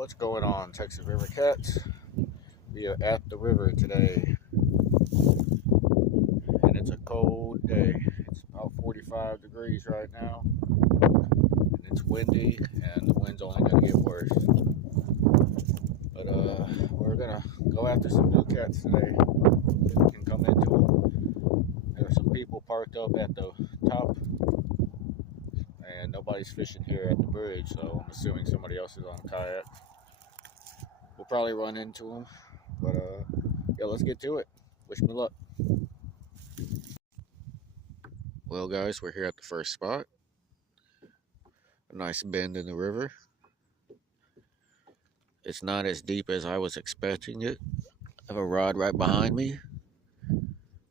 What's going on, Texas River Cats? We are at the river today, and it's a cold day. It's about 45 degrees right now, and it's windy, and the wind's only going to get worse. But we're gonna go after some blue cats today. See if we can come into them. There are some people parked up at the top, and nobody's fishing here at the bridge, so I'm assuming somebody else is on a kayak. We'll probably run into them, but yeah, let's get to it. Wish me luck. Well, guys, we're here at the first spot. A nice bend in the river. It's not as deep as I was expecting it. I have a rod right behind me,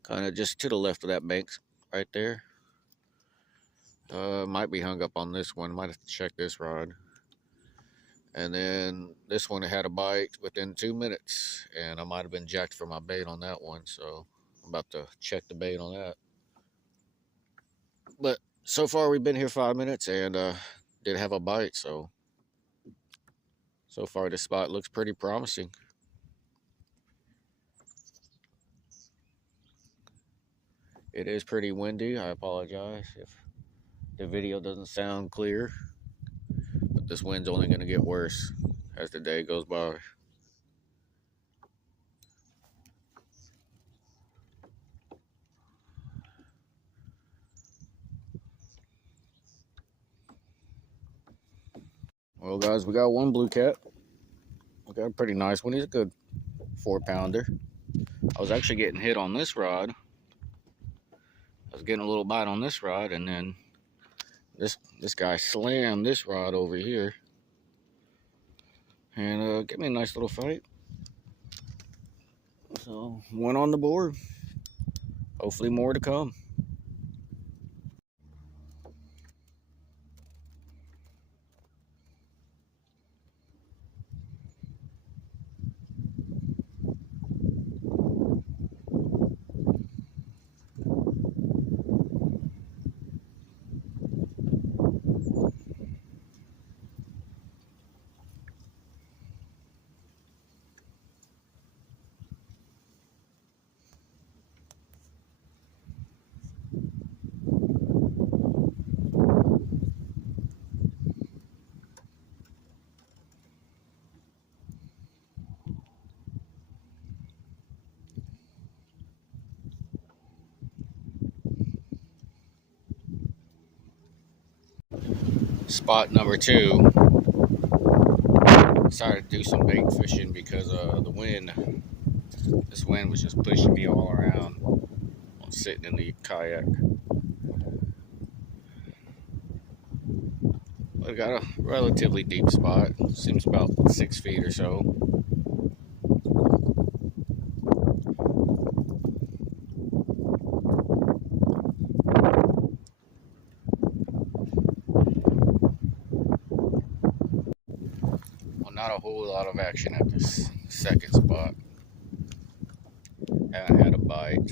kind of just to the left of that bank right there. Might be hung up on this one. Might have to check this rod. And then this one had a bite within 2 minutes, and I might have been jacked for my bait on that one. So I'm about to check the bait on that. But so far we've been here 5 minutes and did have a bite. So far this spot looks pretty promising. It is pretty windy. I apologize if the video doesn't sound clear, but this wind's only going to get worse as the day goes by. Well, guys, we got one blue cat. We got a pretty nice one. He's a good 4-pounder. I was actually getting hit on this rod. I was getting a little bite on this rod, and then this guy slammed this rod over here and gave me a nice little fight. So one on the board. Hopefully more to come. Spot number 2. Decided to do some bait fishing because the wind. This wind was just pushing me all around. I'm sitting in the kayak. I got a relatively deep spot. Seems about 6 feet or so. Well, not a whole lot of action at this second spot. Haven't had a bite.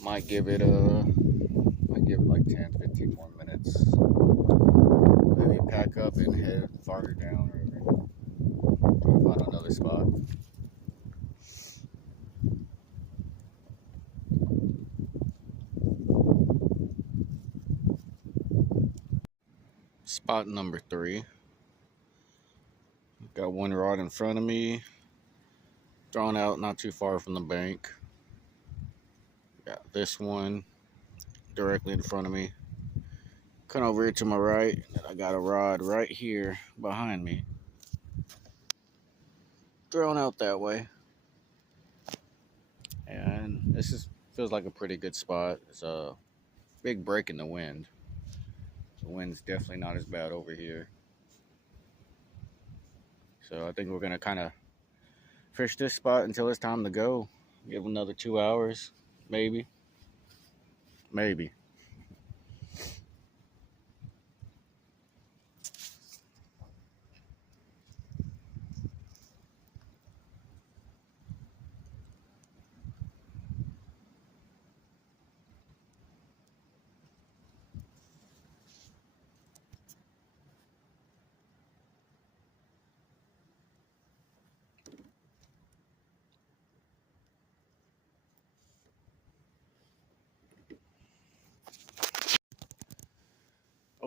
Might give it like 10, 15 more minutes. Maybe pack up and head farther down or try to find another spot. Spot number 3. Got one rod in front of me, drawn out not too far from the bank. Got this one directly in front of me. Come over here to my right, and I got a rod right here behind me, thrown out that way. And this feels like a pretty good spot. It's a big break in the wind. The wind's definitely not as bad over here. So I think we're gonna kind of fish this spot until it's time to go. Give another 2 hours, maybe.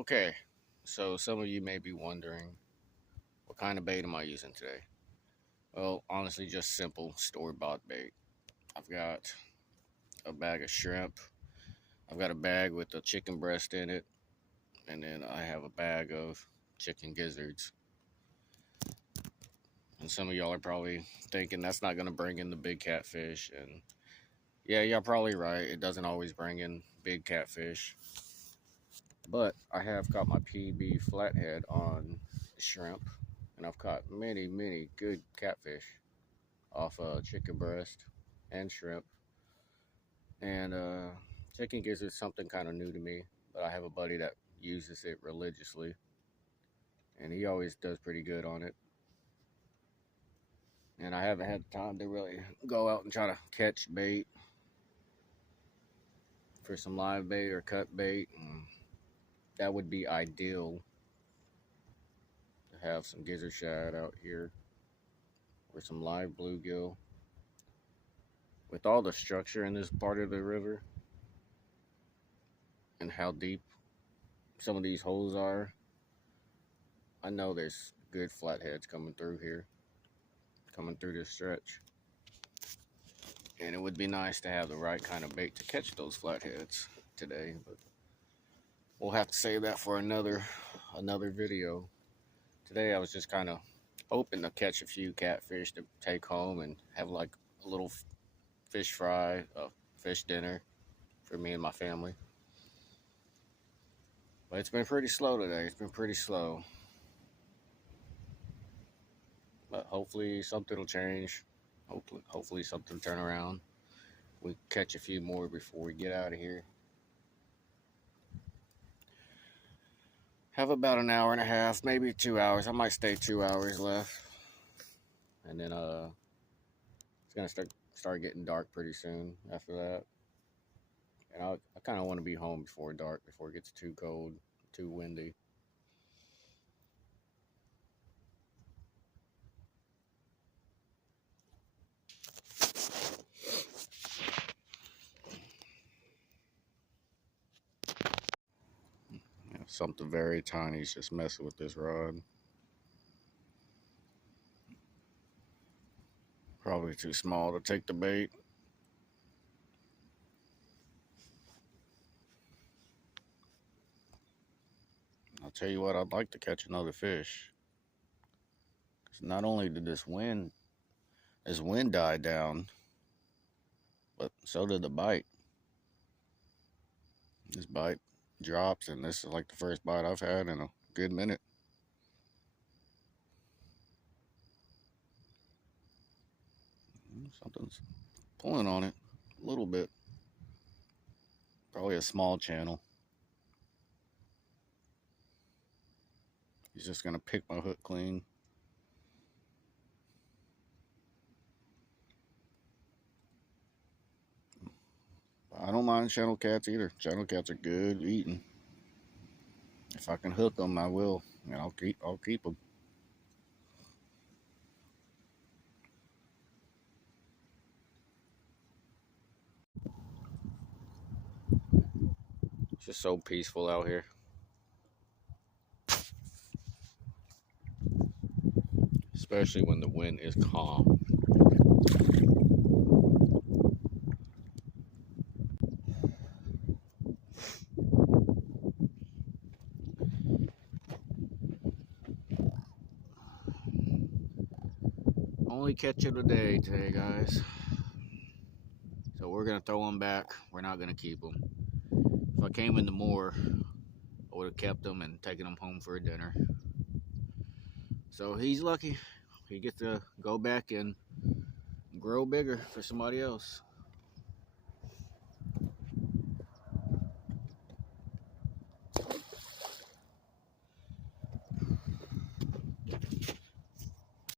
Okay, so some of you may be wondering, what kind of bait am I using today? Well, honestly, just simple store-bought bait. I've got a bag of shrimp. I've got a bag with a chicken breast in it, and then I have a bag of chicken gizzards. And some of y'all are probably thinking that's not going to bring in the big catfish. And yeah, y'all probably right. It doesn't always bring in big catfish. But I have caught my PB flathead on shrimp, and I've caught many, many good catfish off chicken breast and shrimp. And chicken gizzard is something kind of new to me, but I have a buddy that uses it religiously, and he always does pretty good on it. And I haven't had time to really go out and try to catch bait for some live bait or cut bait. And that would be ideal to have some gizzard shad out here or some live bluegill. With all the structure in this part of the river and how deep some of these holes are, I know there's good flatheads coming through here, coming through this stretch. And it would be nice to have the right kind of bait to catch those flatheads today, but we'll have to save that for another video. Today I was just kind of hoping to catch a few catfish to take home and have like a little fish fry, a fish dinner for me and my family. But it's been pretty slow today. It's been pretty slow. But hopefully something will change. Hopefully something will turn around. We catch a few more before we get out of here. Have about an hour and a half, maybe 2 hours. I might stay 2 hours left. And then it's gonna start getting dark pretty soon after that. And I kind of want to be home before dark, before it gets too cold, too windy. Something very tiny is just messing with this rod. Probably too small to take the bait. I'll tell you what, I'd like to catch another fish. Because not only did this wind die down, but so did the bite. This bite drops, and this is like the first bite I've had in a good minute. Something's pulling on it a little bit. Probably a small channel. He's just gonna pick my hook clean. I don't mind channel cats either. Channel cats are good eating. If I can hook them, I will, and I'll keep them. It's just so peaceful out here. Especially when the wind is calm. Only catch of the day today, guys. So we're gonna throw them back. We're not gonna keep them. If I came into more, I would have kept them and taken them home for a dinner. So he's lucky. He gets to go back and grow bigger for somebody else.